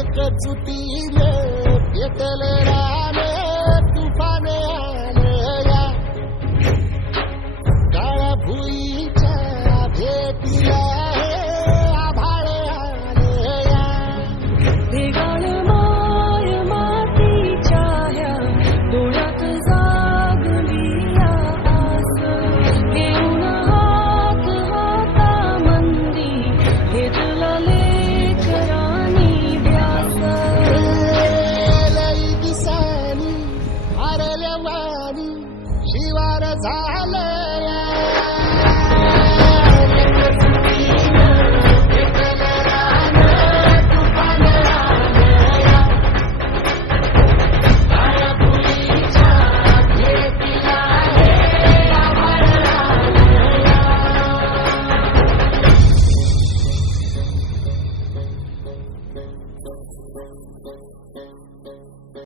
एकजुटीने पेटले राने तुफान आलया काळ्या भुईच्या भेटीला आभाळ आलया वेगाळ माय मातीच्या ह्या डोळ्यात जागली आस घेऊन हात हातामंदी घेतला लेकरांनी ध्यास लई दिसानी हरल्या वाणी शिवार झालया